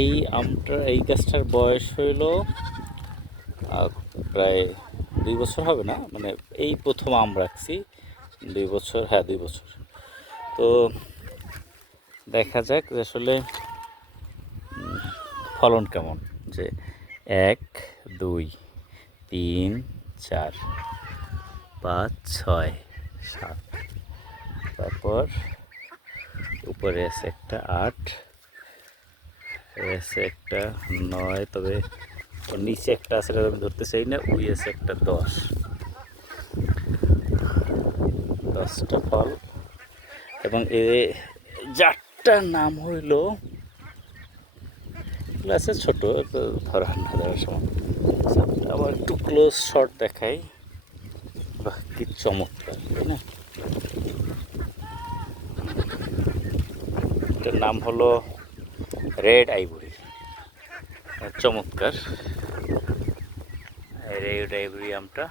এই গাছটার বয়স হইল প্রায় 2 বছর হবে না, মানে এই প্রথম আম রাখছি। 2 বছর, হ্যাঁ 2 বছর। তো দেখা যাক যে আসলে ফলন কেমন। যে 1 2 3 4 5 6 7, তারপর উপরে আছে একটা 8, আছে একটা 9, তবে ওর নিচে একটা আছে আমি ধরতে চাই না, ওই আছে একটা 10টা ফল। এবং যারটার নাম হইল আছে ছোট, ধরার না ধরার সময়। আবার একটু ক্লোজ শট দেখাই। বাহ, কি চমৎকার, তাই না? এটার নাম হলো রেড আইভরি। চমৎকার রেড আইভরি আমটা।